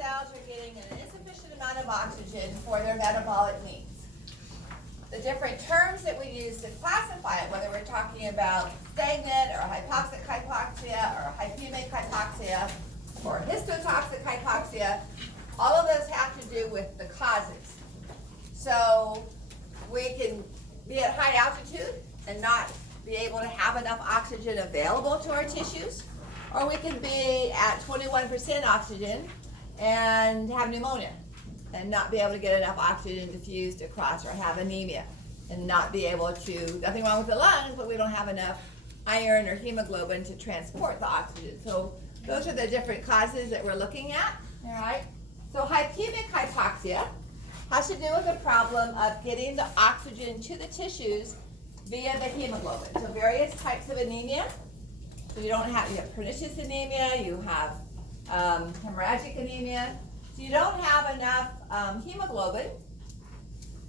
cells are getting an insufficient amount of oxygen for their metabolic needs. The different terms that we use to classify it, whether we're talking about stagnant or hypoxic hypoxia or hypemic hypoxia or histotoxic hypoxia, all of those have to do with the causes. So we can be at high altitude and not be able to have enough oxygen available to our tissues, or we can be at 21% oxygen and have pneumonia and not be able to get enough oxygen diffused across, or have anemia and not be able to, nothing wrong with the lungs, but we don't have enough iron or hemoglobin to transport the oxygen. So those are the different causes that we're looking at, all right? So hypemic hypoxia has to do with the problem of getting the oxygen to the tissues via the hemoglobin. So various types of anemia. So you have pernicious anemia, you have hemorrhagic anemia. So you don't have enough hemoglobin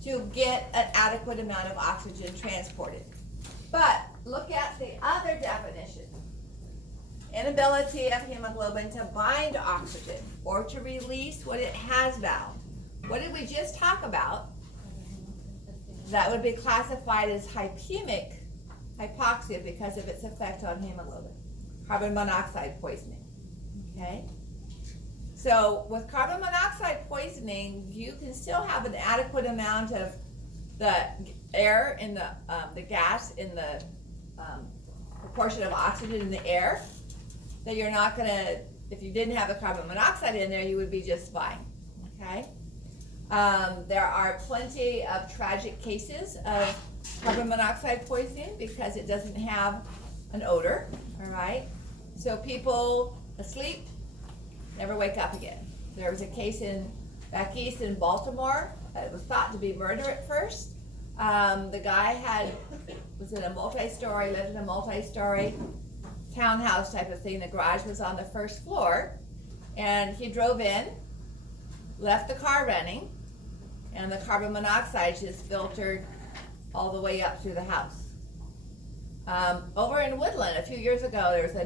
to get an adequate amount of oxygen transported. But look at the other definition. Inability of hemoglobin to bind oxygen or to release what it has bound. What did we just talk about? That would be classified as hypemic hypoxia because of its effect on hemoglobin. Carbon monoxide poisoning, okay? So with carbon monoxide poisoning, you can still have an adequate amount of the air in the gas in the proportion of oxygen in the air that you're not gonna, if you didn't have the carbon monoxide in there, you would be just fine, okay? There are plenty of tragic cases of carbon monoxide poisoning because it doesn't have an odor, all right? So people asleep, never wake up again. There was a case back east in Baltimore. It was thought to be murder at first. The guy was in a multi-story, lived in a multi-story townhouse type of thing. The garage was on the first floor, and he drove in, left the car running, and the carbon monoxide just filtered all the way up through the house. Over in Woodland a few years ago, there was a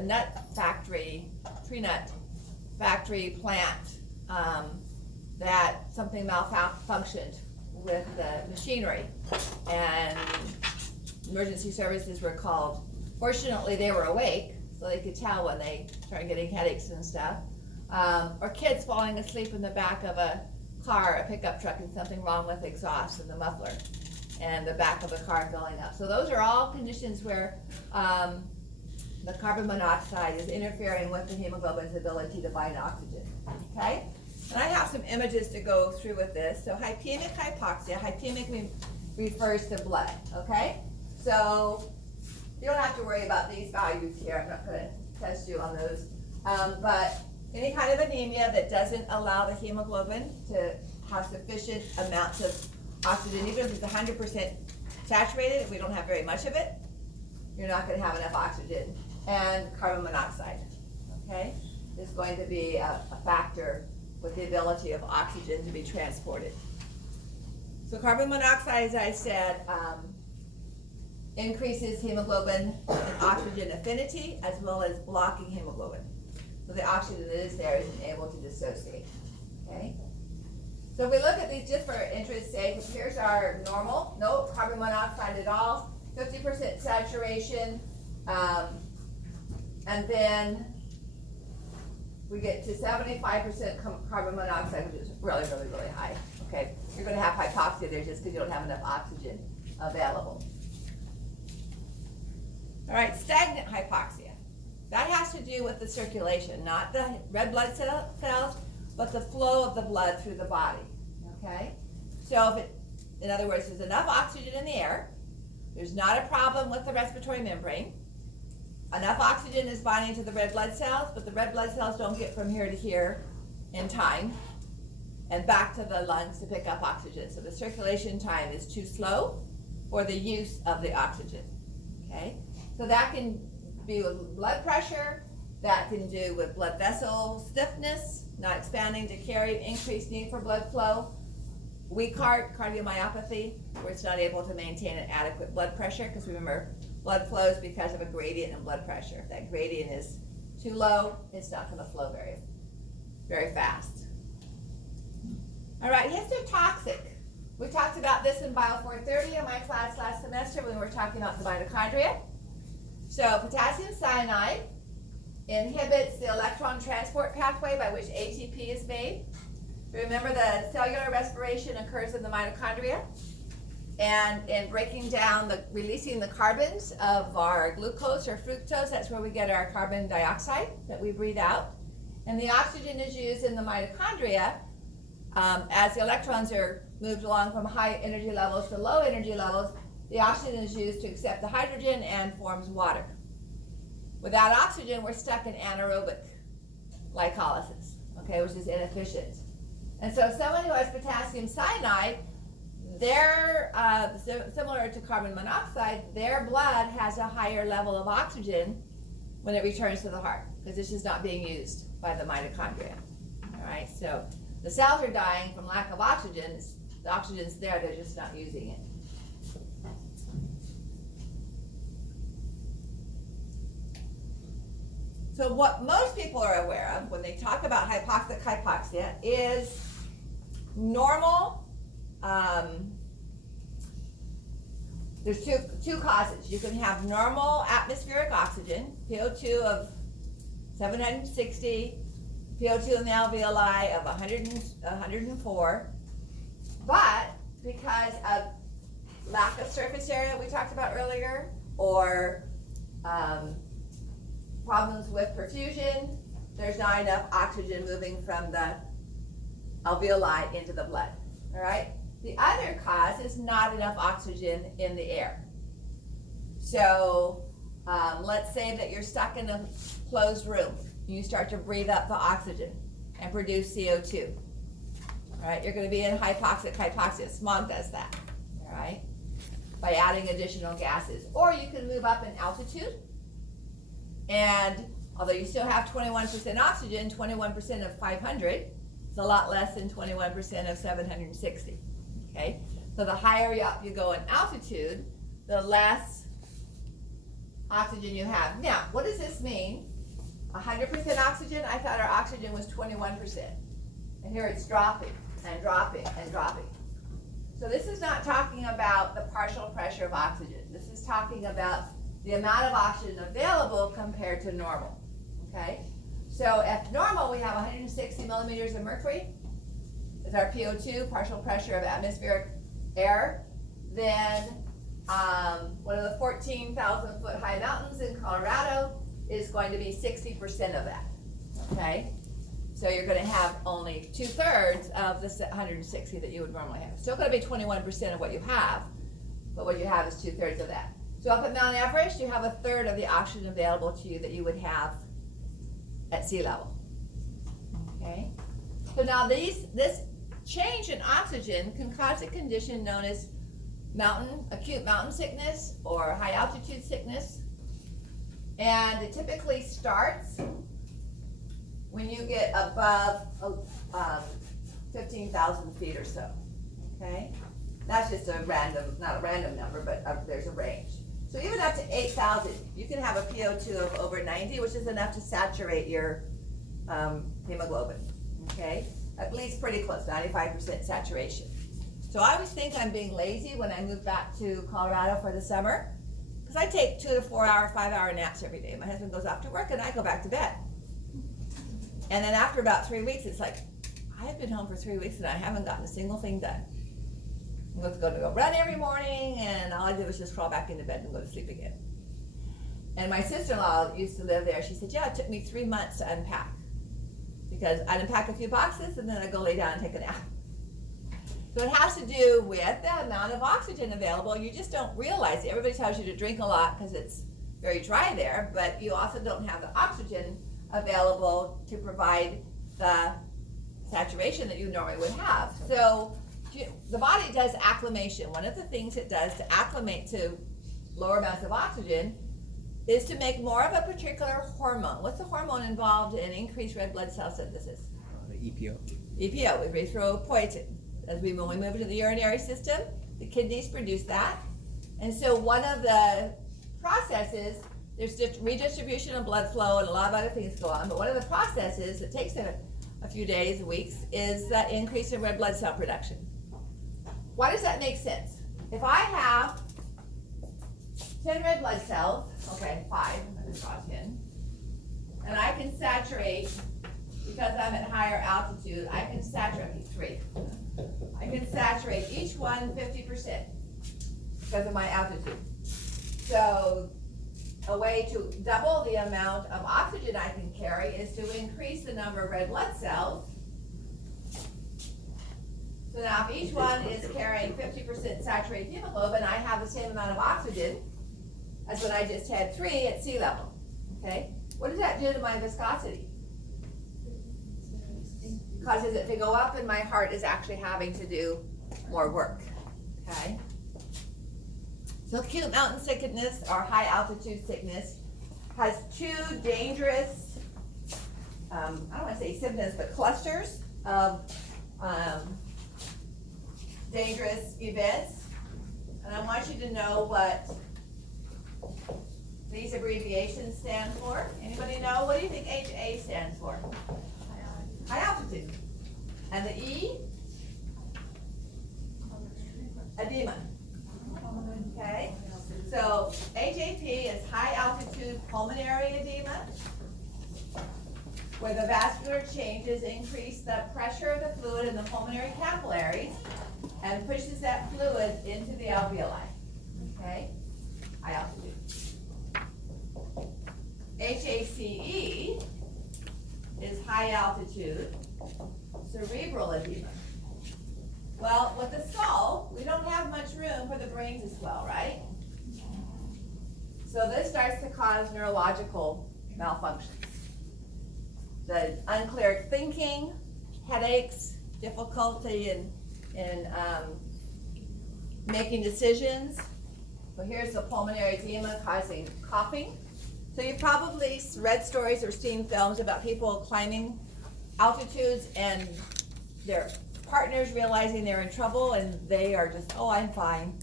tree nut factory plant that something malfunctioned with the machinery, and emergency services were called. Fortunately, they were awake, so they could tell when they started getting headaches and stuff. Or kids falling asleep in the back of a car, a pickup truck, and something wrong with exhaust and the muffler, and the back of the car filling up. So those are all conditions where the carbon monoxide is interfering with the hemoglobin's ability to bind oxygen, okay? And I have some images to go through with this. So hypemic hypoxia, hypemic refers to blood, okay? So you don't have to worry about these values here. I'm not gonna test you on those. But any kind of anemia that doesn't allow the hemoglobin to have sufficient amounts of oxygen, even if it's 100% saturated, if we don't have very much of it, you're not gonna have enough oxygen. And carbon monoxide, okay, is going to be a factor with the ability of oxygen to be transported. So carbon monoxide, as I said, increases hemoglobin and oxygen affinity, as well as blocking hemoglobin. So the oxygen that is there isn't able to dissociate, okay? So if we look at these just for interest's sake, here's our normal, no carbon monoxide at all, 50% saturation, and then we get to 75% carbon monoxide, which is really, really, really high, okay? You're gonna have hypoxia there just because you don't have enough oxygen available. All right, stagnant hypoxia. That has to do with the circulation, not the red blood cells, but the flow of the blood through the body, okay? So in other words, there's enough oxygen in the air, there's not a problem with the respiratory membrane, enough oxygen is binding to the red blood cells, but the red blood cells don't get from here to here in time and back to the lungs to pick up oxygen. So the circulation time is too slow for the use of the oxygen, okay? So that can be with blood pressure, that can do with blood vessel stiffness, not expanding to carry, increased need for blood flow, weak heart, cardiomyopathy, where it's not able to maintain an adequate blood pressure, because remember, blood flows because of a gradient in blood pressure. If that gradient is too low, it's not going to flow very, very fast. All right, histotoxic. We talked about this in Bio 430 in my class last semester when we were talking about the mitochondria. So potassium cyanide inhibits the electron transport pathway by which ATP is made. Remember, the cellular respiration occurs in the mitochondria, and in breaking down releasing the carbons of our glucose or fructose, that's where we get our carbon dioxide that we breathe out. And the oxygen is used in the mitochondria as the electrons are moved along from high energy levels to low energy levels. The oxygen is used to accept the hydrogen and forms water. Without oxygen, we're stuck in anaerobic glycolysis, okay, which is inefficient. And so someone who has potassium cyanide, they're similar to carbon monoxide, their blood has a higher level of oxygen when it returns to the heart, because it's just not being used by the mitochondria. All right, so the cells are dying from lack of oxygen. The oxygen's there, they're just not using it. So what most people are aware of when they talk about hypoxic hypoxia is normal. There's two causes. You can have normal atmospheric oxygen, PO2 of 760, PO2 in the alveoli of 104, but because of lack of surface area we talked about earlier, or problems with perfusion, there's not enough oxygen moving from the alveoli into the blood, all right? The other cause is not enough oxygen in the air. So let's say that you're stuck in a closed room. You start to breathe up the oxygen and produce CO2. All right, you're going to be in hypoxic hypoxia. Smog does that, all right, by adding additional gases. Or you can move up in altitude, and although you still have 21% oxygen, 21% of 500 is a lot less than 21% of 760. Okay, so the higher up you go in altitude, the less oxygen you have. Now, what does this mean? 100% oxygen? I thought our oxygen was 21%. And here it's dropping and dropping and dropping. So this is not talking about the partial pressure of oxygen. This is talking about the amount of oxygen available compared to normal. Okay? So at normal, we have 160 millimeters of mercury. Is our PO2, partial pressure of atmospheric air. Then one of the 14,000 foot high mountains in Colorado is going to be 60% of that, okay? So you're gonna have only 2/3 of the 160 that you would normally have. Still gonna be 21% of what you have, but what you have is 2/3 of that. So up at Mount Everest, you have 1/3 of the oxygen available to you that you would have at sea level, okay? So now this change in oxygen can cause a condition known as acute mountain sickness or high altitude sickness. And it typically starts when you get above 15,000 feet or so, okay? That's just not a random number, but there's a range. So even up to 8,000, you can have a PO2 of over 90, which is enough to saturate your hemoglobin, okay? At least pretty close, 95% saturation. So I always think I'm being lazy when I move back to Colorado for the summer, because I take 2 to 4 hour, 5 hour naps every day. My husband goes off to work and I go back to bed. And then after about 3 weeks, it's like, I have been home for 3 weeks and I haven't gotten a single thing done. I'm going to go run every morning, and all I do is just crawl back into bed and go to sleep again. And my sister-in-law used to live there. She said, yeah, it took me 3 months to unpack, because I'd unpack a few boxes and then I'd go lay down and take a nap. So it has to do with the amount of oxygen available. You just don't realize it. Everybody tells you to drink a lot because it's very dry there, but you also don't have the oxygen available to provide the saturation that you normally would have. So the body does acclimation. One of the things it does to acclimate to lower amounts of oxygen is to make more of a particular hormone. What's the hormone involved in increased red blood cell synthesis? EPO. EPO, erythropoietin. When we move into the urinary system, the kidneys produce that. And so one of the processes, there's just redistribution of blood flow and a lot of other things go on, but one of the processes that takes a few days, weeks, is the increase in red blood cell production. Why does that make sense? If I have 10 red blood cells, okay, 5, I'm gonna draw 10, and I can saturate, because I'm at higher altitude, I can saturate 3. I can saturate each one 50% because of my altitude. So a way to double the amount of oxygen I can carry is to increase the number of red blood cells. So now if each one is carrying 50% saturated hemoglobin, I have the same amount of oxygen as when I just had 3 at sea level, okay? What does that do to my viscosity? Causes it to go up and my heart is actually having to do more work, okay? So acute mountain sickness or high altitude sickness has 2 dangerous, I don't want to say symptoms, but clusters of dangerous events. And I want you to know what these abbreviations stand for. Anybody know? What do you think HA stands for? High altitude. And the E? Edema. Okay, so HAP is high altitude pulmonary edema, where the vascular changes increase the pressure of the fluid in the pulmonary capillaries and pushes that fluid into the alveoli. Okay, high altitude. HACE is high altitude cerebral edema. Well, with the skull, we don't have much room for the brain to swell, right? So this starts to cause neurological malfunctions. The unclear thinking, headaches, difficulty in making decisions. So here's the pulmonary edema causing coughing. So you've probably read stories or seen films about people climbing altitudes and their partners realizing they're in trouble and they are just, oh, I'm fine.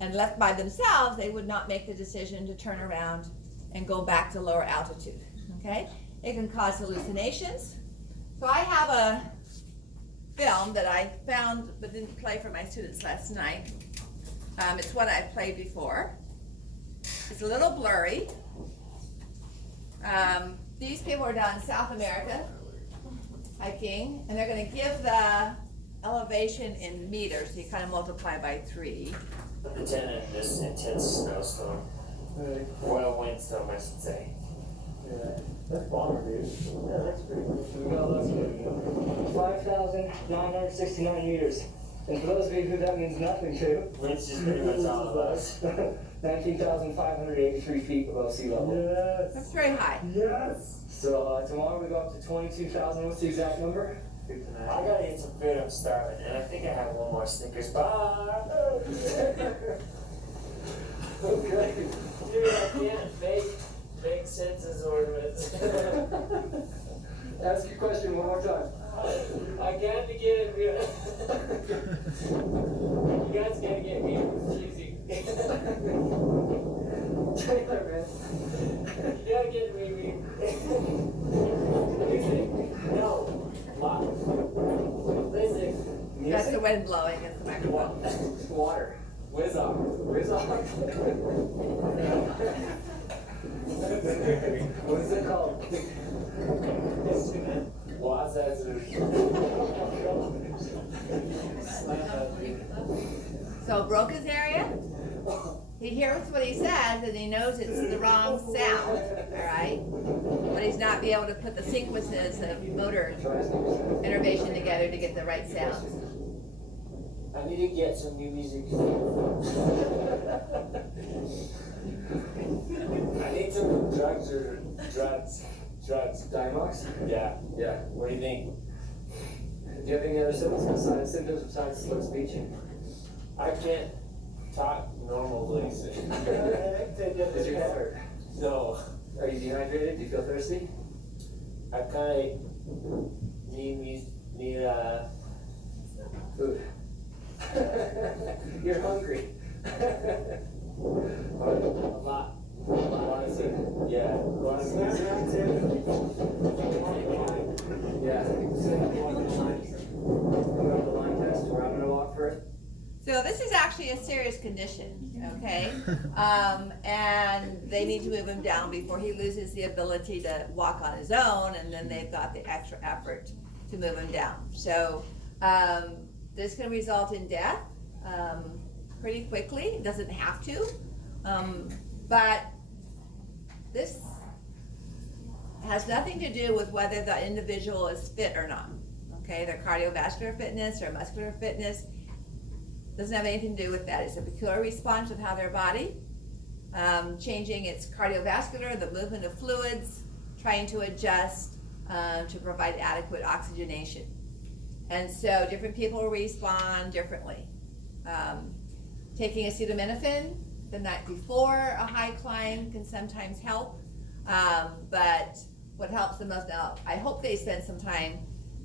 And left by themselves, they would not make the decision to turn around and go back to lower altitude, okay? It can cause hallucinations. So I have a film that I found but didn't play for my students last night. It's one I've played before. It's a little blurry. These people are down in South America hiking, and they're going to give the elevation in meters, so you kind of multiply by 3. The 10 in this intense snowstorm. Royal windstorm, I should say. Yeah, that's bomber, dude. Yeah, that's pretty cool. We got less than 5,969 meters. And for those of you who that means nothing to, Which is pretty much all of us. 19,583 feet above sea level. That's Yes. very high. Yes. So tomorrow we go up to 22,000. What's the exact number? I gotta eat some food, I'm starving, and I think I have one more Snickers bar. Okay. Dude, I can't make sentences ornaments. Ask your question one more time. I can't begin it. You guys gotta get me confusing. Taylor, man. You gotta get me. Music. No. Listen. That's the wind blowing, it's the microphone. Water. Whiz off. Whiz off. What is it called? So Broca's area, he hears what he says and he knows it's the wrong sound, all right? But he's not be able to put the sequences of motor innervation together to get the right sounds. I need to get some new music. I need some drugs or drugs. Diamox? Yeah. Yeah. What do you think? Do you have any other symptoms besides slurred speech? I can't talk normally. Does your head hurt? No. Are you dehydrated? Do you feel thirsty? I kind of need Food. You're hungry. a lot. Yeah. Yeah. So this is actually a serious condition, okay? And they need to move him down before he loses the ability to walk on his own, and then they've got the extra effort to move him down. So, this can result in death, pretty quickly. It doesn't have to, but this has nothing to do with whether the individual is fit or not, okay? Their cardiovascular fitness or muscular fitness doesn't have anything to do with that. It's a peculiar response of how their body, changing its cardiovascular, the movement of fluids, trying to adjust to provide adequate oxygenation. And so different people respond differently. Taking acetaminophen the night before a high climb can sometimes help, but what helps the most, now I hope they spend some time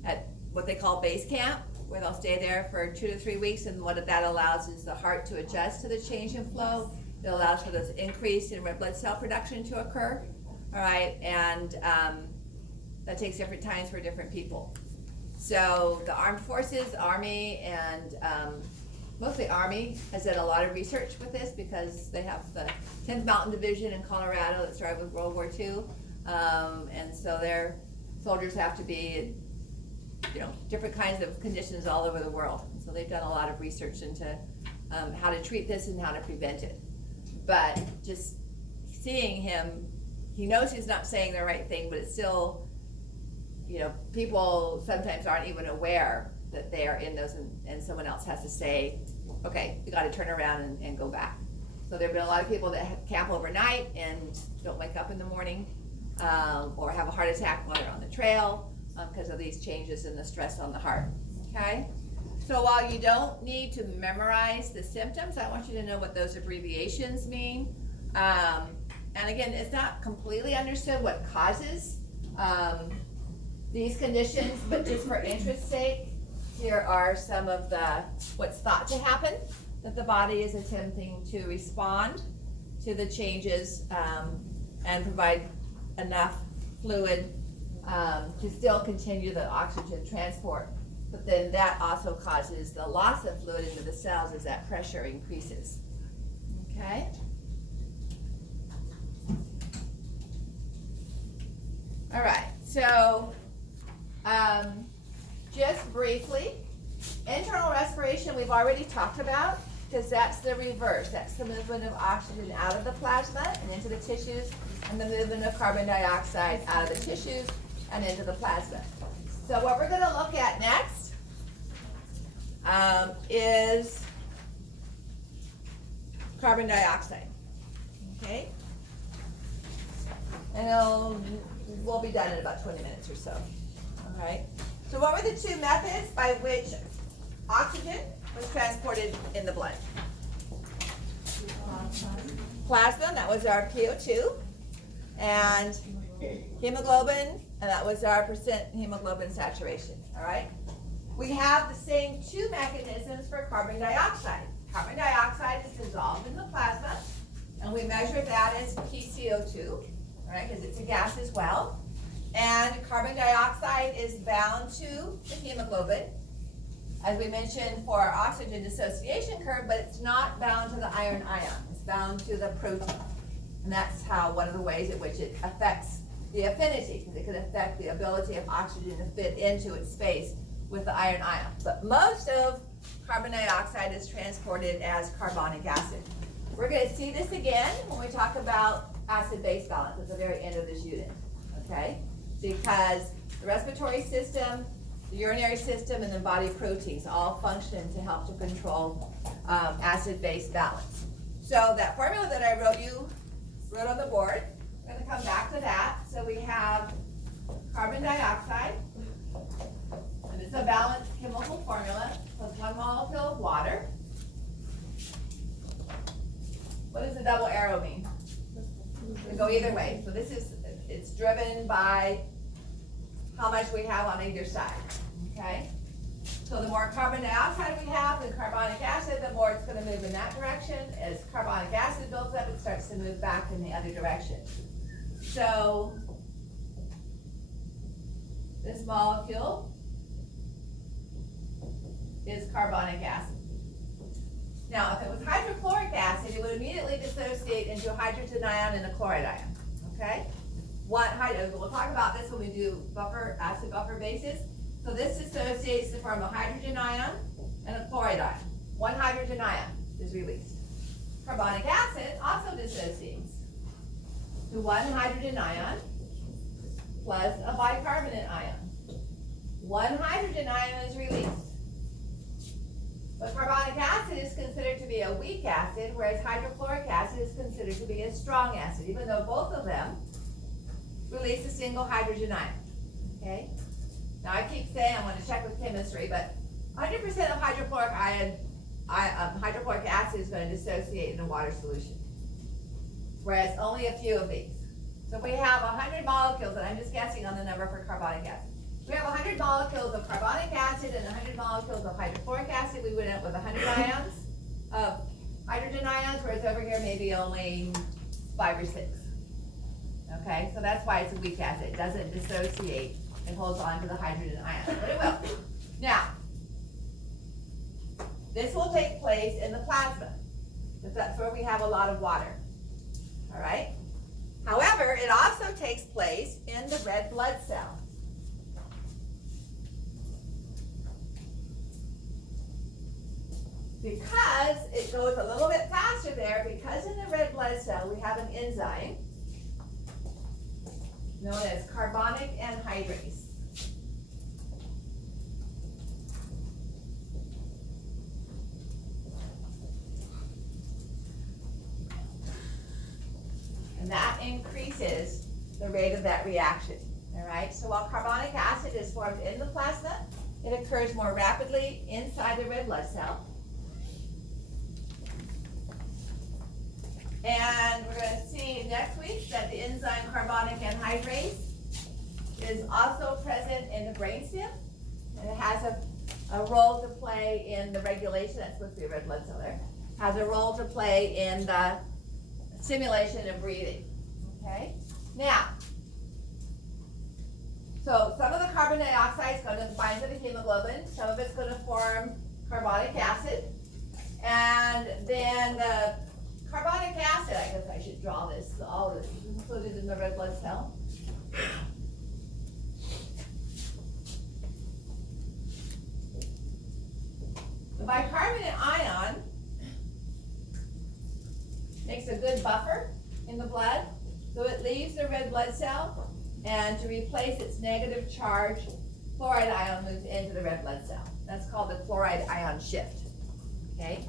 at what they call base camp, where they'll stay there for 2 to 3 weeks, and what that allows is the heart to adjust to the change in flow. It allows for this increase in red blood cell production to occur, all right, and that takes different times for different people. So the armed forces, Army, and mostly Army has done a lot of research with this because they have the 10th Mountain Division in Colorado that started with World War II, and so their soldiers have to be different kinds of conditions all over the world. So they've done a lot of research into how to treat this and how to prevent it. But just seeing him, he knows he's not saying the right thing, but it's still, people sometimes aren't even aware that they are in those, and someone else has to say, okay, you gotta turn around and go back. So there've been a lot of people that camp overnight and don't wake up in the morning, or have a heart attack while they're on the trail, because of these changes in the stress on the heart, okay? So while you don't need to memorize the symptoms, I want you to know what those abbreviations mean. And again, it's not completely understood what causes these conditions, but just for interest's sake, here are some of what's thought to happen, that the body is attempting to respond to the changes and provide enough fluid to still continue the oxygen transport. But then that also causes the loss of fluid into the cells as that pressure increases. Okay? All right, so just briefly, internal respiration we've already talked about, because that's the reverse. That's the movement of oxygen out of the plasma and into the tissues, and the movement of carbon dioxide out of the tissues and into the plasma. So what we're going to look at next is carbon dioxide. Okay? And we'll be done in about 20 minutes or so. All right? So what were the two methods by which oxygen was transported in the blood? Plasma, that was our PO2, and hemoglobin, and that was our percent hemoglobin saturation, all right? We have the same two mechanisms for carbon dioxide. Carbon dioxide is dissolved in the plasma, and we measure that as PCO2, all right, because it's a gas as well. And carbon dioxide is bound to the hemoglobin, as we mentioned for our oxygen dissociation curve, but it's not bound to the iron ion. It's bound to the protein. And that's one of the ways in which it affects the affinity, because it can affect the ability of oxygen to fit into its space with the iron ion. But most of carbon dioxide is transported as carbonic acid. We're going to see this again when we talk about acid-base balance at the very end of this unit, okay? Because the respiratory system, the urinary system, and the body proteins all function to help to control acid-base balance. So that formula that I wrote on the board, we're going to come back to that. So we have carbon dioxide, and it's a balanced chemical formula, plus 1 molecule of water. What does the double arrow mean? It go either way. So it's driven by how much we have on either side, okay? So the more carbon dioxide we have than carbonic acid, the more it's going to move in that direction. As carbonic acid builds up, it starts to move back in the other direction. So this molecule is carbonic acid. Now, if it was hydrochloric acid, it would immediately dissociate into a hydrogen ion and a chloride ion, okay? We'll talk about this when we do acid buffer bases. So this dissociates to form a hydrogen ion and a chloride ion. One hydrogen ion is released. Carbonic acid also dissociates to one hydrogen ion plus a bicarbonate ion. One hydrogen ion is released. But carbonic acid is considered to be a weak acid, whereas hydrochloric acid is considered to be a strong acid, even though both of them release a single hydrogen ion, okay? Now I keep saying I'm going to check with chemistry, but 100% of hydrochloric acid is going to dissociate in a water solution, whereas only a few of these. So if we have 100 molecules, and I'm just guessing on the number for carbonic acid. We have 100 molecules of carbonic acid and 100 molecules of hydrochloric acid. We would end up with 100 ions of hydrogen ions, whereas over here maybe only 5 or 6. Okay, so that's why it's a weak acid. It doesn't dissociate and holds on to the hydrogen ion, but it will. Now, this will take place in the plasma, because that's where we have a lot of water. All right? However, it also takes place in the red blood cell. Because it goes a little bit faster there, because in the red blood cell we have an enzyme known as carbonic anhydrase. And that increases the rate of that reaction. All right, so while carbonic acid is formed in the plasma, it occurs more rapidly inside the red blood cell. And we're going to see next week that the enzyme carbonic anhydrase is also present in the brainstem, and it has a role to play in the regulation. That's supposed to be a red blood cell there. Has a role to play in the stimulation of breathing. Okay. Now, so some of the carbon dioxide is going to bind to the hemoglobin. Some of it's going to form carbonic acid, and then the carbonic acid, I guess I should draw this, all of this is included in the red blood cell. The bicarbonate ion makes a good buffer in the blood, so it leaves the red blood cell, and to replace its negative charge, chloride ion moves into the red blood cell. That's called the chloride ion shift, okay?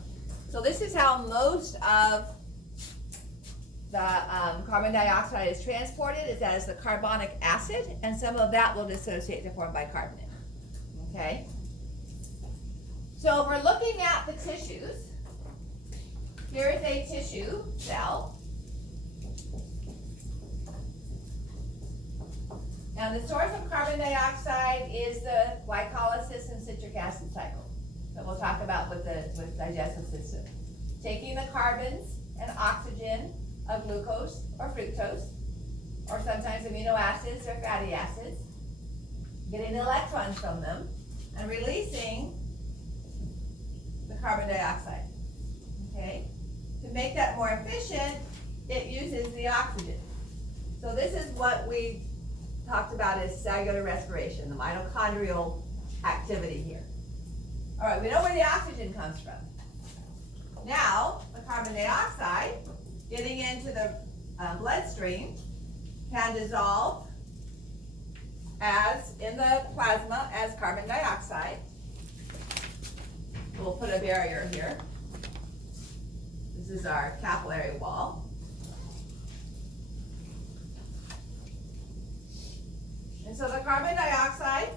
So this is how most of the carbon dioxide is transported, is as the carbonic acid, and some of that will dissociate to form bicarbonate, okay? So if we're looking at the tissues, here is a tissue cell. And the source of carbon dioxide is the glycolysis and citric acid cycle that we'll talk about with digestive system. Taking the carbons and oxygen of glucose or fructose, or sometimes amino acids or fatty acids, getting electrons from them, and releasing the carbon dioxide. Okay? To make that more efficient, it uses the oxygen. So this is what we talked about as cellular respiration, the mitochondrial activity here. All right, we know where the oxygen comes from. Now, the carbon dioxide getting into the bloodstream can dissolve as in the plasma as carbon dioxide. We'll put a barrier here. This is our capillary wall. And so the carbon dioxide,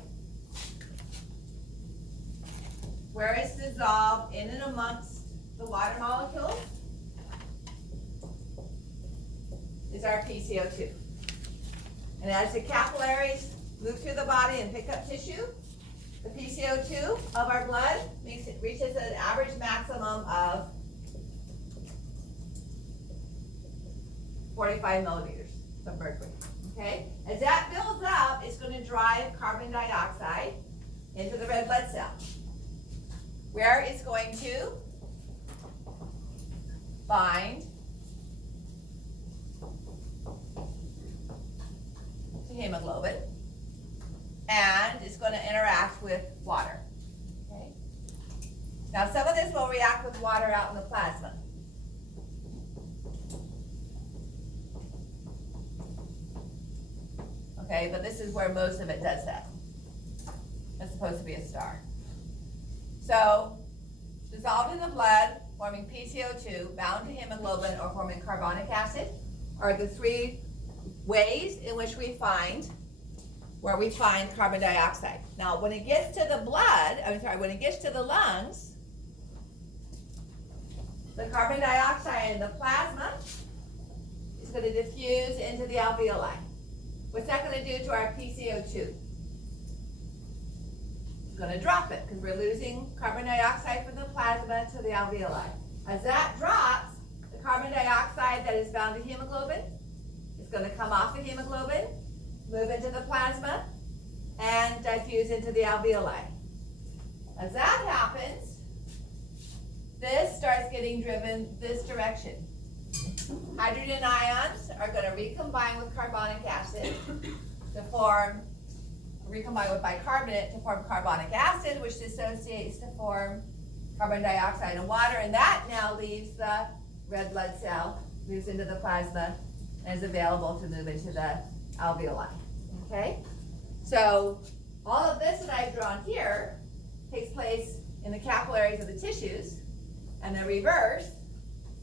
where it's dissolved in and amongst the water molecules, is our PCO2. And as the capillaries move through the body and pick up tissue, the PCO2 of our blood reaches an average maximum of 45 millimeters of mercury. Okay? As that builds up, it's going to drive carbon dioxide into the red blood cell, where it's going to bind to hemoglobin, and it's going to interact with water. Okay? Now, some of this will react with water out in the plasma. Okay, but this is where most of it does that. It's supposed to be a star. So, dissolved in the blood, forming PCO2, bound to hemoglobin, or forming carbonic acid are the three ways in which we find carbon dioxide. Now, when it gets to the blood, when it gets to the lungs, the carbon dioxide in the plasma is going to diffuse into the alveoli. What's that going to do to our PCO2? It's going to drop it because we're losing carbon dioxide from the plasma to the alveoli. As that drops, the carbon dioxide that is bound to hemoglobin is going to come off the hemoglobin, move into the plasma, and diffuse into the alveoli. As that happens, this starts getting driven this direction. Hydrogen ions are going to recombine with carbonic acid to recombine with bicarbonate to form carbonic acid, which dissociates to form carbon dioxide and water, and that now leaves the red blood cell, moves into the plasma, and is available to move into the alveoli. Okay? So all of this that I've drawn here takes place in the capillaries of the tissues, and the reverse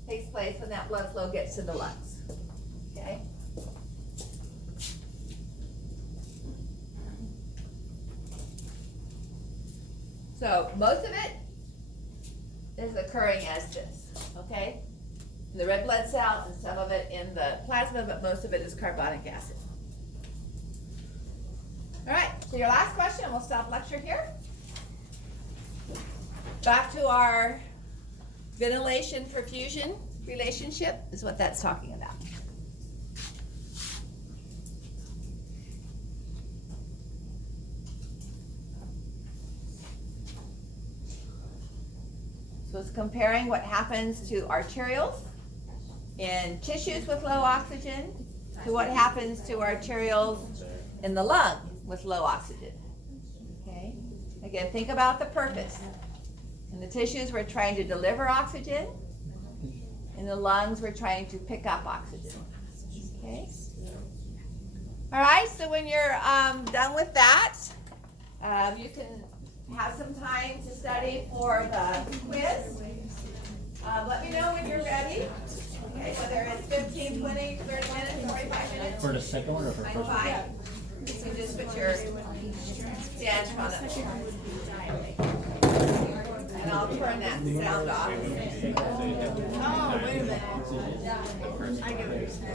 takes place when that blood flow gets to the lungs. Okay? So most of it is occurring as this, okay? The red blood cell and some of it in the plasma, but most of it is carbonic acid. All right, so your last question, we'll stop lecture here. Back to our ventilation perfusion relationship is what that's talking about. So it's comparing what happens to arterioles in tissues with low oxygen to what happens to arterioles in the lung with low oxygen. Okay? Again, think about the purpose. In the tissues, we're trying to deliver oxygen. In the lungs, we're trying to pick up oxygen. Okay? All right, so when you're done with that, you can have some time to study for the quiz. Let me know when you're ready. Okay, whether it's 15, 20, 30 minutes, 45 minutes. For the second one or for the first one? 5. So just put your stand on it. And I'll turn that sound off. Oh, wait a minute. I get what you're saying.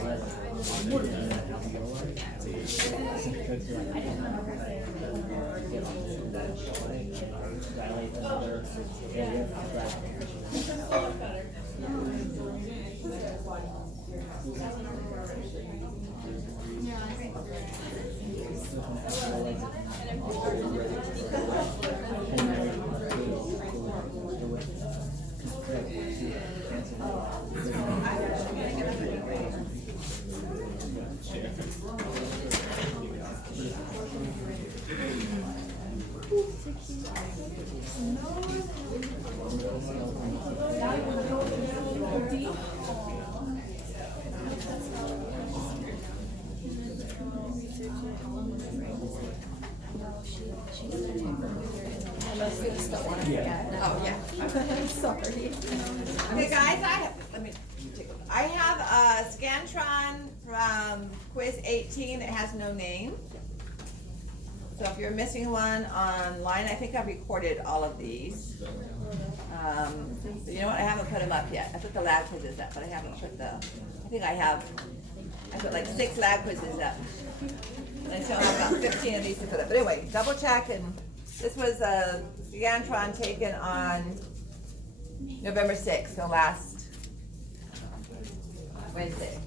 Oh, yeah. I'm sorry. Okay, guys, I have a Scantron from quiz 18 that has no name. So if you're missing one online, I think I've recorded all of these. But you know what, I haven't put them up yet. I put the lab quizzes up, but I haven't put I put like 6 lab quizzes up. And I still have about 15 of these to put up. But anyway, double check, and this was a Scantron taken on November 6th, so last Wednesday.